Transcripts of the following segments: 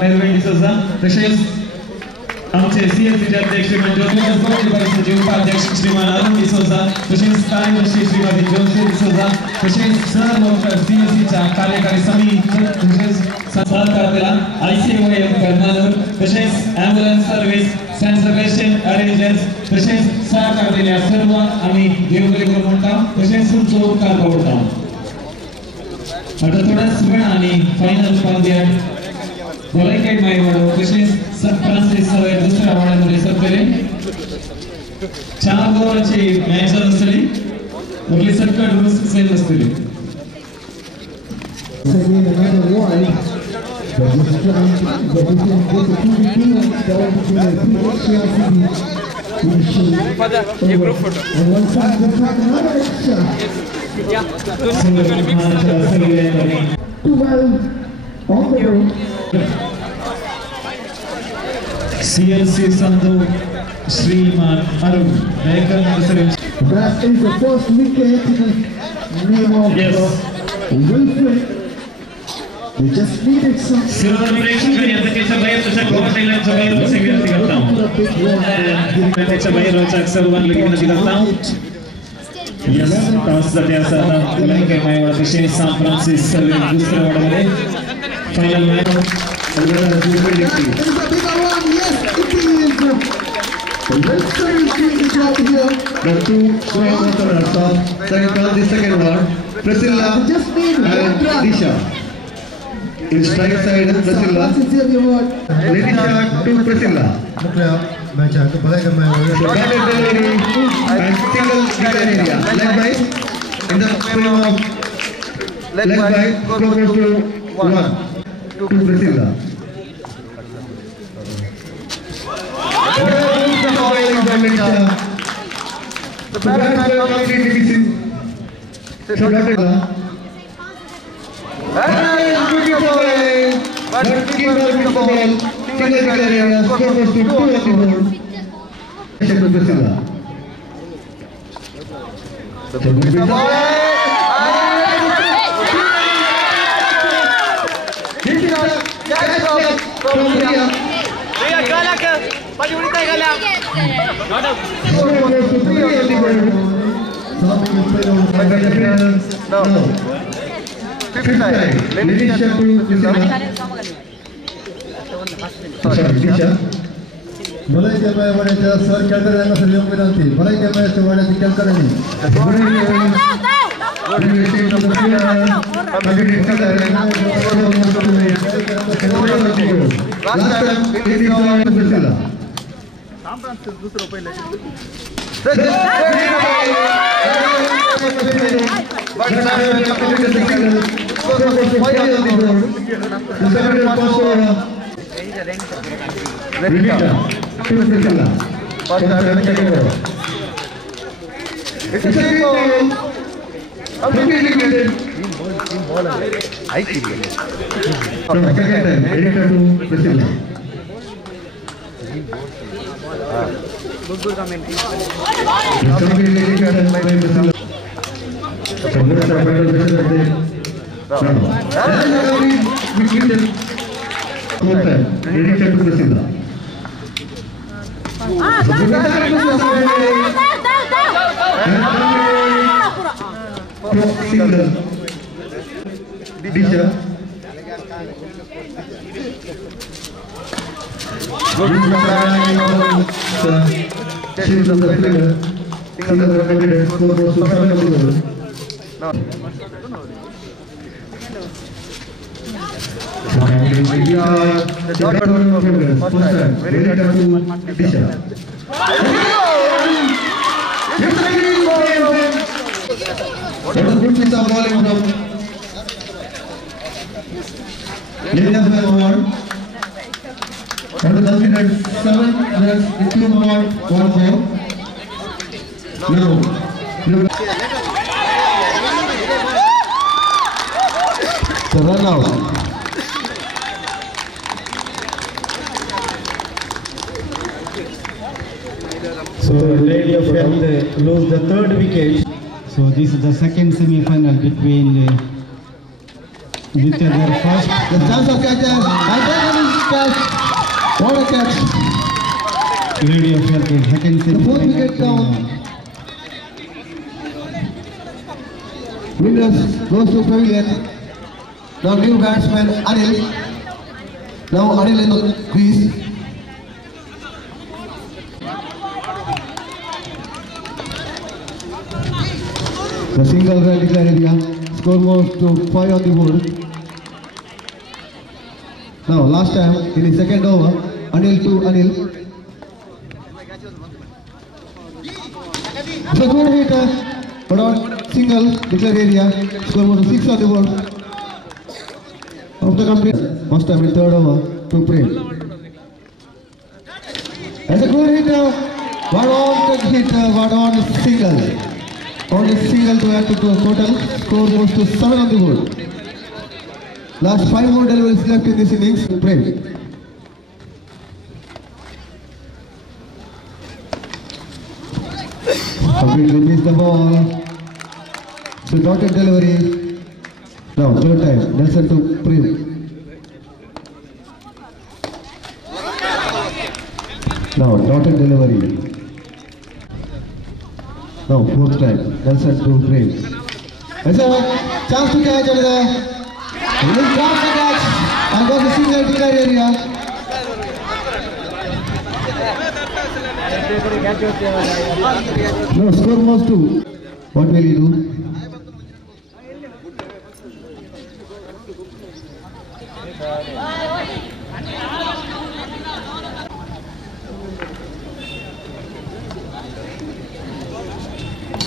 Melvin D'Souza तसेच आमचे सीएससीचे अध्यक्ष ज्योतिष उपाध्यक्ष श्रीमान अरुण डिसोजा तसेच कार्यदर्शी श्रीमती ज्योती डिसोजा तसेच सर्व सीएससीच्या कार्यकारी समिती तसेच सहकार्याला आयसीएम कर्नानूर तसेच ॲम्ब्युलन्स सर्व्हिस सेन्सरवेशन अरेंजर्स तसेच सहकार्याला सर्व आम्ही देवगडी म्हणता तसेच तुमचे उपकार करतो. आता थोड्याच वेळाने फायनल पंद्यात भलायकी मायवाडो तसेच सन फ्रान्सिस सवेर दुसऱ्या वाड्यामध्ये सरतले 4 गोलाची मॅच असतली आपली सरकार रूल्स सेम असतले. ये group photo CLC Sandhu Sriman Arun. That is the first wicket in the name of Wilfred. We just needed some silver break आणि आता त्याच्या बाहेर तशा गोवाटेलांच्या बाहेर असे विनंती करता त्याच्या बाहेर अचाक सर्वांना विनंती करता. यस टॉस साठी असा आता भलायकी मायवाडा तसेच सान फ्रान्सिस सवेर दुसऱ्या वाड्यामध्ये final match the two swing runners of the second one, Priscilla and Disha. In strike side, Priscilla. Lady shot to Priscilla. Match out. Batted delivery and single wicket area. Leg bite in the frame of leg bite. Score goes to 1 to Priscilla. The batsman completely missing. And beautiful but keeper with the ball. Single wicket area. Score goes to 2 on the board. Priscilla. The ball. From Ria. Ria galak. Pagi berita galak. No. Fifth time. Lady shot to Priscilla. Sorry, Disha. भलायकी मायवाड्याच्या sir खेळणाऱ्यांना सर्व विनंती भलायकी मायवाड्याच्या वाड्याची खेळ करावी. Run out. So Lady of Health lose the third wicket. So this is the second semi-final between their first. The chance of catcher. catch. What a catch. Lady of Health in second The fourth wicket down. Winners goes to pavilion. Now new batsman Anil. Now Anil in the crease. The single run declared area. Score was to 5 on the board. Now last time in the second over, Anil to Anil. It's a good hit, but on single declared area. Score was to 6 on the board. After complete, first time in third over to Prem. It's a good hit, but on hit, but on single. Only single to add to the total. Score goes to 7 on the board. Last 5 more deliveries left in this innings. Prem. Completely missed the ball. So dotted delivery. Now third time. Nelson to Prem. Now dotted delivery. Now fourth time. Nelson to Prem. There's a chance to catch over there. He will drop the catch and go to single declare area. No, score was 2. What will he do?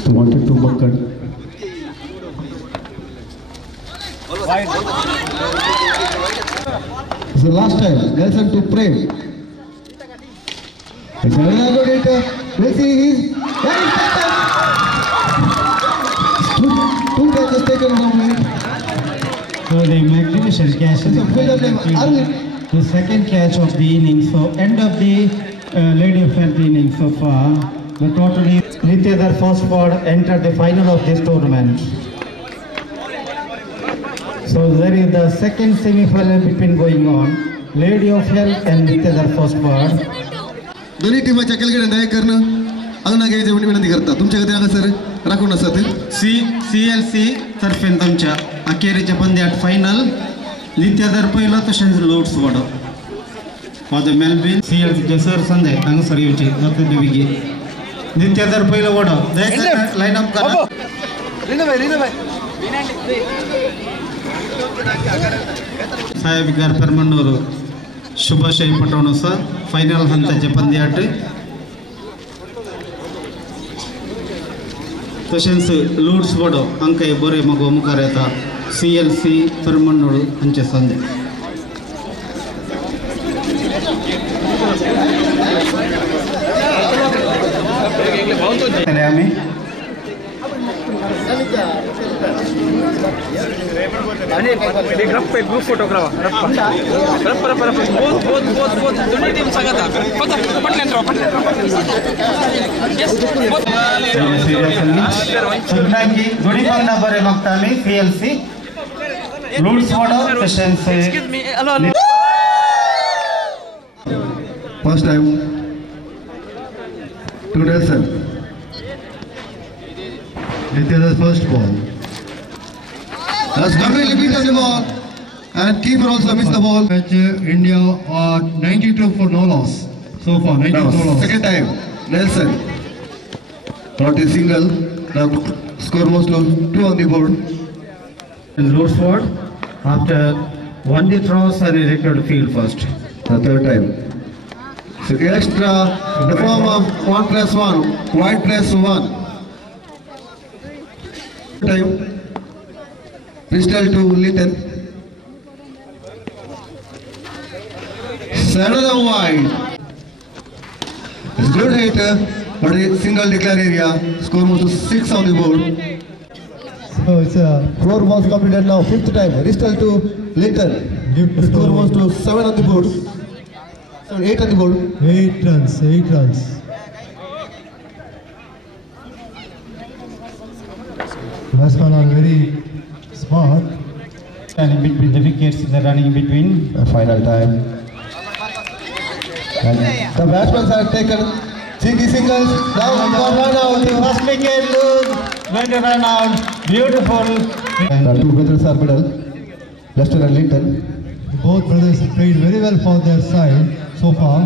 Wanted to Makkad. It's the last time. Nelson to Prem. It's another good hit. We'll see he's very two catches taken from him. So the magnificent catch is the second catch of the innings. So end of the Lady of Health innings so far. The total is Nitya first for entered the final of this tournament. So there is the second semi-final between going on. Lady of Health and Nitya first for. दोन्ही टीमाच्या केलगडे दया करणं अंगणा घ्यायची विनंती करता तुमच्याकडे आला sir राखून असतात CLC तर्फे आमच्या अखेरीच्या पंद्यात फायनल नित्यादर पहिला तसेच लोड्स वड फॉर द मेलबिन CLC सर संदय हांगा सर येवचे जाता देविगे नित्यादर पहिला वड लाइन अप करा साहेब गार परमन्नोर शुभाशय पटवण सर फायनल हंताचे पंद्याट तशेंच लोड्स वडो अंकय बरे मगो मुखार येता CLC परमन्नोर हांचे संदय आम्ही ग्रुप फोटोग्राफ दोन्ही टीम सांगता दोन्ही पंगडा बरे मागता आम्ही CLC लोड्स वडो तशेंच first time to Nelson. Nitya's first ball. That's completely beat on the ball. And keeper also missed the ball. India are 92 for no loss. So far, 92 no loss. Second time, Nelson. Not a single. Now score was to 2 on the board. And Lordford after one the throws and a record field first. The third time. So extra the form of 1+1, white +1. Time. Pistol to Little. Another wide. It's good hit, but a single declare area. Score was to 6 on the board. So it's 4 balls completed now. Fifth time. Pistol to Little. Score was to 7 on the board. 8 on the board. 8 runs, 8 runs. Batsmen are very smart. And in between the wickets, they're running in between. Final time. And the batsmen have taken cheeky singles. Now run out. First wicket lose, going to run out. Beautiful. The two brothers are middle, Lester and Linton. Both brothers played very well for their side so far.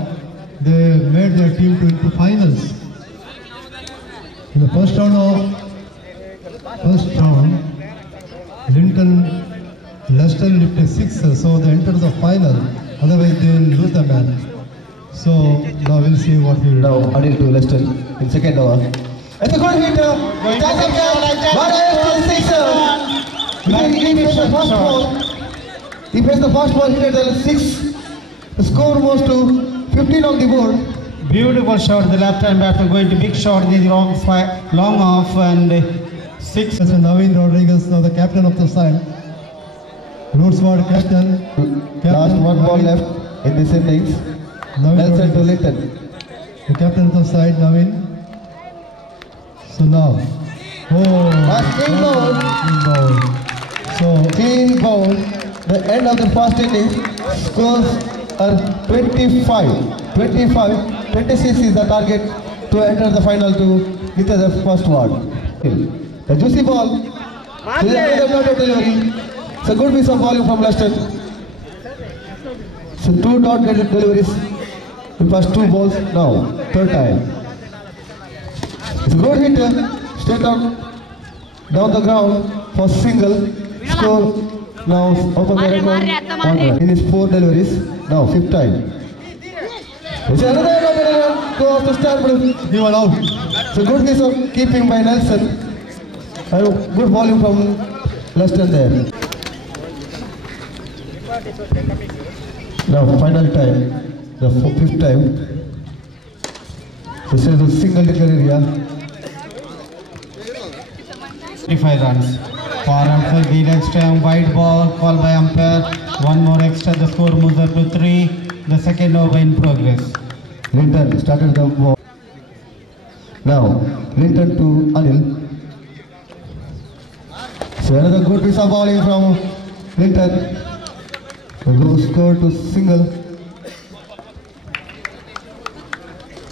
They made their team into finals. In the first round, Linton, Lester lifted 6, so they entered the final. Otherwise, they will lose the match. So now we'll see what he will Now do. Anil to Lester in second over. It's a good hit. He faced the first ball, hit at 6. The score moves to 15 on the board. Beautiful shot. The left hand batter going to big shot. The long off and 6. So Naveen Rodriguez, now the captain of the side. Rootsward captain. Last one ball left in this innings. Nelson to Linton. The captain of the side, Naveen. So now. Clean ball. So Clean ball. The end of the first innings. Scores are 25. 26 is the target to enter the final to hit the first one. The juicy ball. It's a good piece of volume from Lester. So 2 dot deliveries in first 2 balls now. Third time. It's a good hitter. Straight down the ground for single. Score now open the record. In his 4 deliveries. Now 5th time. It's another go off the start, but he went out. It's a good piece of keeping by Nelson. And good volume from Lester there. Now final time, the 5th time. This is a single declare area. 35 runs. For umpire, the extra white ball called by umpire. One more extra. The score moves up to 3. The second over in progress. Linton started the ball. Now Linton to Anil. So another good piece of bowling from Linton. The goal score to single.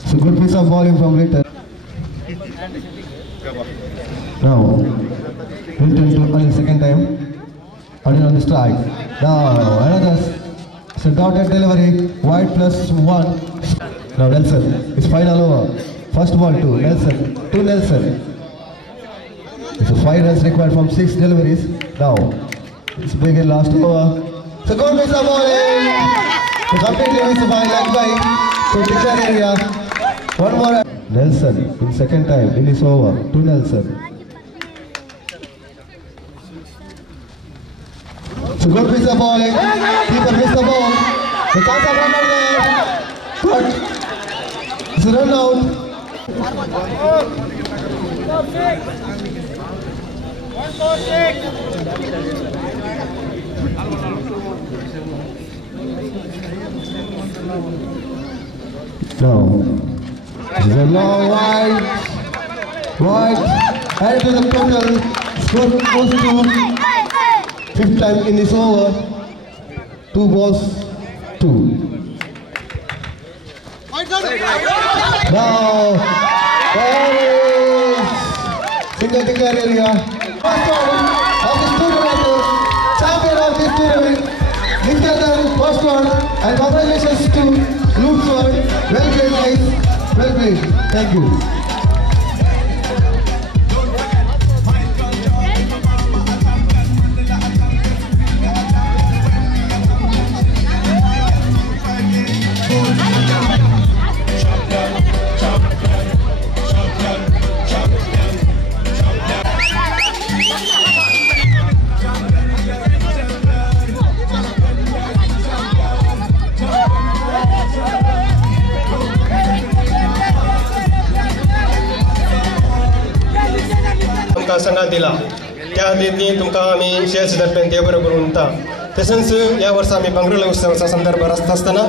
So good piece of bowling from Linton. Now Linton to Anil second time. Anil on the strike. Now another dotted delivery. White plus 1. Now Nelson. It's final over. First ball to Nelson. So 5 runs required from 6 deliveries. Now it's big in last over. So good piece of bowling. So completely missed by leg by to declare area. One more. Nelson in second time in his over to Nelson. So good piece of bowling. Keeper missed the ball. The chance of runner there. But it's a run out. Now, this is a long wide, added to the total, score goes to 5th time in this over, 2 balls, 2. Now, there is single declare area, first one of this tournament, champion of this tournament, Linton first one, and congratulations to Rootsward. Well played guys, well played, thank you. संघात दिला त्या खातीर तुमकां आमी shares तर्फे ते बरोबर उरता तशेंच ह्या वर्सा आमी पंगरुला उत्सवाचा संदर्भ आसता आसतना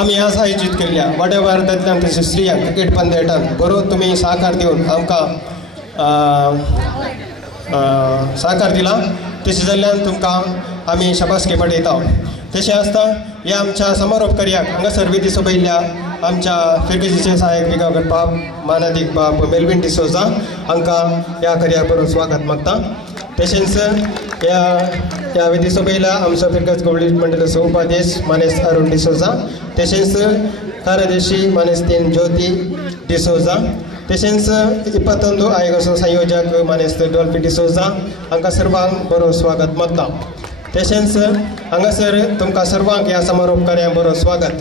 आमी आज आयोजीत केल्ल्या वडे भारतांतल्यान तशें स्त्रियांक क्रिकेट पंद्याटाक बरो तुमी सहकार दिवन आमकां सहकार दिला तशें जाल्ल्यान तुमकां आमी शाबासकी पटयता तशें आसता ह्या आमच्या समारोप कार्याक हांगासर वेदी सोबयल्ल्या आमच्या फिरगेजीचे सहाय्यक विभाग बाब मानाधिक बाब मेल्विन डिसोजा हांकां ह्या कार्याक बरो स्वागत मागता. तशेंच ह्या वेदी सोबयल्या आमचो फिरगेज गवळी मंडळाचो उपाध्यक्ष मानेस अरुण डिसोजा, तशेंच ಕಾರ್ಯದರ್ಶಿ मानेस 3 ज्योती डिसोजा, तशेंच 21 आयोगाचो संयोजक मानेस डॉल्फी डिसोजा हांकां सर्वांक बरो स्वागत मागता. तशेंच हांगासर तुमकां सर्वांक ह्या समारोप कार्याक बरो स्वागत.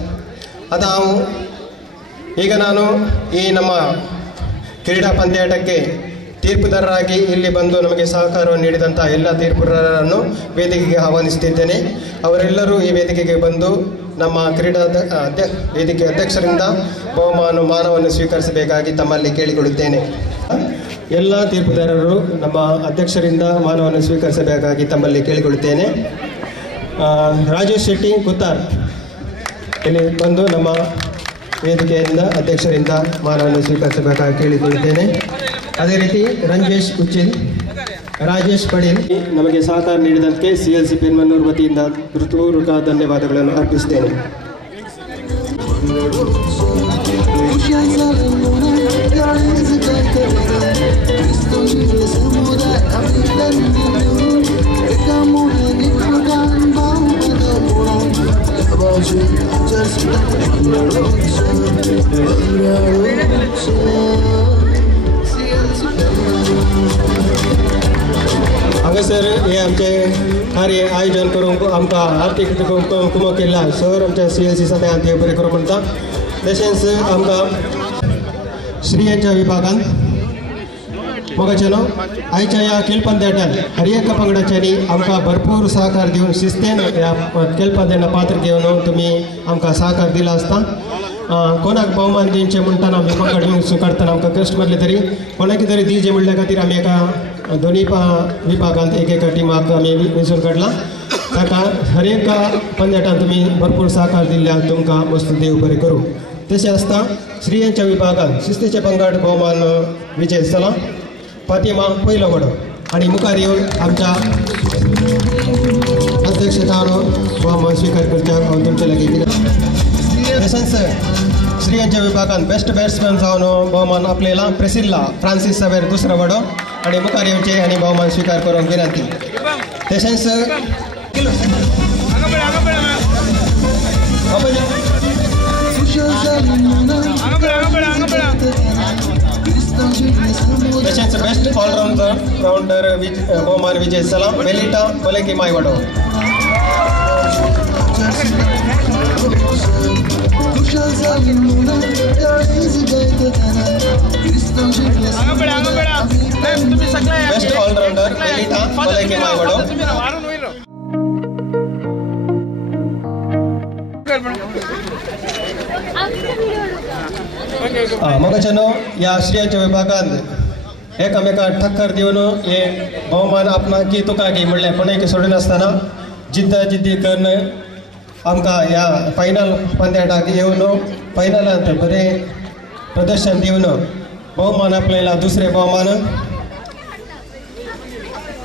आतां ಈಗ ನಾನು ಈ ನಮ್ಮ ಕ್ರೀಡಾ ಪಂದ್ಯಾಟಕ್ಕೆ ತೀರ್ಪುದಾರರಾಗಿ ಇಲ್ಲಿ ಬಂದು ನಮಗೆ ಸಹಕಾರವನ್ನು ನೀಡಿದಂಥ ಎಲ್ಲ ತೀರ್ಪುದಾರರನ್ನು ವೇದಿಕೆಗೆ ಆಹ್ವಾನಿಸುತ್ತಿದ್ದೇನೆ. ಅವರೆಲ್ಲರೂ ಈ ವೇದಿಕೆಗೆ ಬಂದು ನಮ್ಮ ಕ್ರೀಡಾ ವೇದಿಕೆ ಅಧ್ಯಕ್ಷರಿಂದ ಮಾನವನ್ನು ಸ್ವೀಕರಿಸಬೇಕಾಗಿ ತಮ್ಮಲ್ಲಿ ಕೇಳಿಕೊಳ್ಳುತ್ತೇನೆ. ಎಲ್ಲ ತೀರ್ಪುದಾರರು ನಮ್ಮ ಅಧ್ಯಕ್ಷರಿಂದ ಮಾನವನ್ನು ಸ್ವೀಕರಿಸಬೇಕಾಗಿ ತಮ್ಮಲ್ಲಿ ಕೇಳಿಕೊಳ್ಳುತ್ತೇನೆ. ರಾಜೇಶ್ ಶೆಟ್ಟಿ ಕುತ್ತಾರ್ ಇಲ್ಲಿ ಬಂದು ನಮ್ಮ ವೇದಿಕೆಯಿಂದ ಅಧ್ಯಕ್ಷರಿಂದ ಮಾನವನ್ನು ಸ್ವೀಕರಿಸಬೇಕಾಗಿ ಕೇಳಿಕೊಳ್ಳುತ್ತೇನೆ. ಅದೇ ರೀತಿ ರಂಜೇಶ್ ಉಚ್ಚಿಲ್, ರಾಜೇಶ್ ಪಡೀಲ್ ನಮಗೆ ಸಹಕಾರ ನೀಡಿದ್ದಕ್ಕೆ CLC ಪೆನ್ಮನ್ನೂರು ವತಿಯಿಂದ ಹೃತ್ಪೂರ್ವಕ ಧನ್ಯವಾದಗಳನ್ನು ಅರ್ಪಿಸುತ್ತೇನೆ. हांगासर हे आमचे कार्य आयोजन करूंक आमकां आर्थीक कुमक केला सर आमच्या CLC सदांच हे बरें करूं म्हणटा. तशेंच आमकां स्त्रियांच्या विभागान मोगाचेनो आयच्या ह्या खेळपंद्याटान हर एका पंगडाच्यांनी आमकां भरपूर सहकार दिवन शिस्तेन ह्या खेळपंद्याना पात्र घेवन तुमी आमकां सहकार दिला आसता. कोणाक भोवमान दिवचे म्हणटाना आमी पंगड घेवन काडटना आमकां कश्ट मारले तरी कोणाक तरी दिवचे म्हणल्या खातीर आमी एका दोन्ही विभागांत एक टिमाक आमी वेंचून काडला. ताका हर एका पंद्याटान तुमी भरपूर सहकार दिल्ल्याक तुमकां मस्त देव बरें करूं. तशें आसता स्त्रियांच्या विभागांत शिस्तीचे पंगड भोवमान विजय चला फातिमा पयलो वडो आनी मुखार येवन आमच्या अध्यक्षतानो भोवमान स्वीकार करच्याक हांव तुमचे लागीं विनंती. तशेंच स्त्रियांच्या विभागांत बेस्ट बॅट्समॅन जावन भोवमान आपलेला प्रेसिल्ला फ्रांसीस सावेर दुसरो वडो आणि मुखार येवचे आणि भोवमान स्वीकार करूंक विनंती. तशेंच तशेंच बेस्ट ऑलराउंडर भोवमान विजय चला मेलिटा बलेकी मायवाडो. बेस्ट ऑलराउंडर मेलिटा बलेकी मायवाडो. मोगाचेनो ह्या स्त्रियांच्या विभागांत एकामेकाक ठक्कर दिवन हे भोवमान आपणाक की तुका की म्हणलें कोणेंय सोडून आसतना जिद्दी करून आमकां ह्या फायनल पंद्याटाक येवन फायनलांत बरें प्रदर्शन दिवन भोवमान आपल्याला दुसरे भोवमान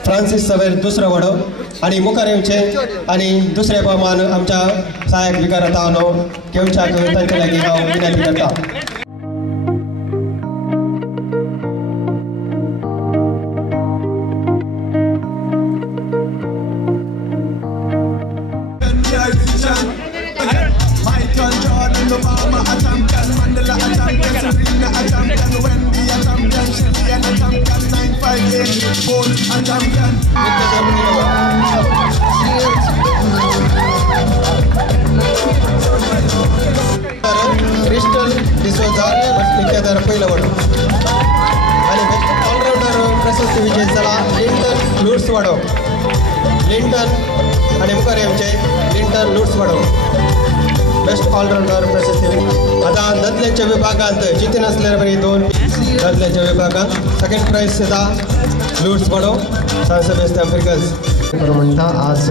फ्रांसीस सावेर दुसरो वडो आणि मुखार येवचे आणि दुसरे भोवमान आमच्या सहाय्यक विकारात हांव घेवच्याक तांचे लागीं हांव विनंती करता. क्रिस्टल डिसोजा नित्यादार पहिलो वडो आणि बेस्ट ऑलराउंडर प्रशस्ती विजय चला लिंटन लुट्स वाडो. लिंटन आणि मुखार येवचे लिंटन लुट्स वाडो बेस्ट ऑलराउंडर प्रशस्ती. आता ददल्यांच्या विभागांत जितीन असलेले बरी 2 ददल्यांच्या विभागांत सेकंड प्राइज सुद्धा लुट्स वाडो सांसद अफ्रिकस म्हणटा. आज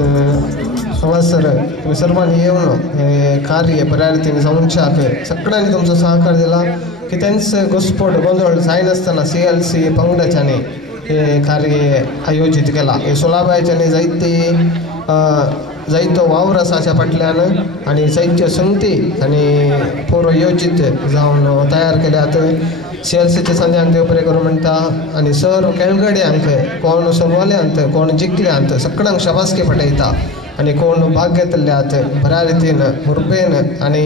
संवत्सर तुम्ही सर्वांनी येवन हे कार्य बऱ्या रितीन जावच्याक सगळ्यांनी तुमचो सहकार दिला की त्यांचं घुसपट गोंधळ जायनासतना CLC पंगडाच्यांनी हे कार्य आयोजित केला. हे सोलाबायच्यांनी जायते जायतो वावर आसा फाटल्यान आनी जायत्यो संगती आनी पुरो योजीत जावन तयार केल्यात CLCच्या संध्यांक देव बरें करूं म्हणटा आनी सर्व खेळगड्यांक कोण सरवाल्यांत कोण जिखल्यांत सगळ्यांक शाबासकी पटयता आनी कोण भाग घेतल्यात बऱ्या रितीन हुरपेन आनी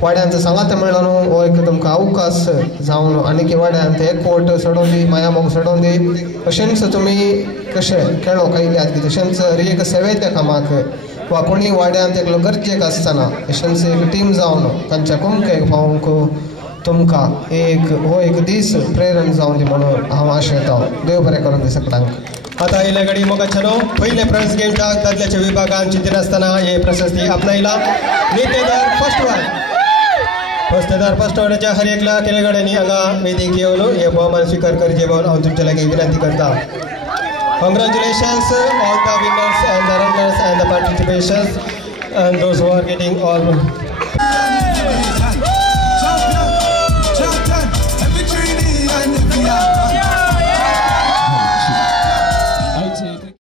वाड्यांत सांगात मेळून हो एक तुमकां अवकाश जावन आनीक वाड्यांत एकवट सडोवन दी माया मोग सडोवन दी अशेंच तुमी कशें खेळो कायल्यात की तशेंच एक सेवेच्या कामाक वा कोणी वाड्यांत एकलो गरजेक आसतना अशेंच एक टीम जावन तांच्या कुमकेक पावूंक तुमकां एक दीस प्रेरण जावन दी म्हणून हांव आशयता देव बरें करून दी सगळ्यांक आता येयल्या घडी मोगाच्यानो पयले प्रायज गेमच्या दादल्याच्या विभागान चिंतन आसतना हे प्रशस्ती आपणायला नितेदार फर्स्ट वॉर्डाच्या हर एकल्या खेळगड्यांनी हांगा वेदिक येवन हे भोवमान स्वीकार करचे म्हणून हांव तुमचे लागीं विनंती करता. Congratulations all the winners and the runners and the participants and those who are getting all